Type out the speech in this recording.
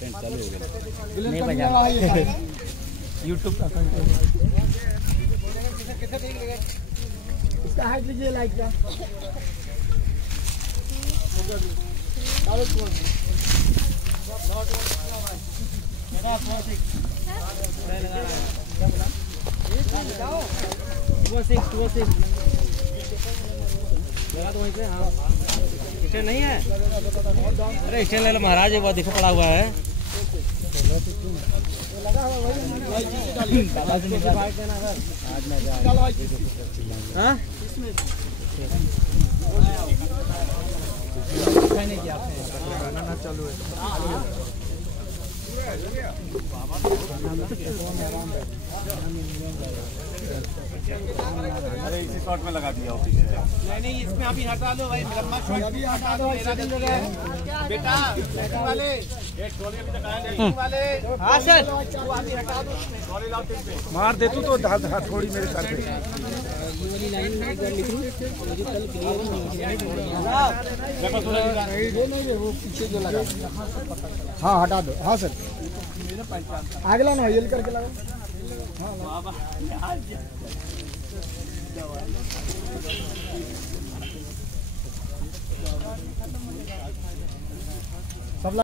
Content चालू हो गया नहीं बजा यूट्यूब का कंटेंट। इसका हाइट लीजिए लाइक का लगा तो वहीं पे। हाँ स्टैंड नहीं है। अरे स्टैंड ले लो महाराज, एक बार देखो पड़ा हुआ है। चालू है। अरे इसी शॉट में लगा दिया ऑफिस नहीं इसमें अभी हटा दो भाई, लंबा शॉट अभी हटा दो मेरा जल्दी है बेटा। बैटिंग वाले एक ट्रॉली अभी तक आया नहीं वाले। हां सर वो अभी हटा दो, ट्रॉली लाओ तीन पे मार दे तू तो थोड़ी मेरे सर पे। ये वाली लाइन एक बार लिख मुझे कल क्लियर नहीं है। वो पीछे जो लगा। हाँ हटा दो। हाँ सर आगे ला ना, ये करके लगा। हाँ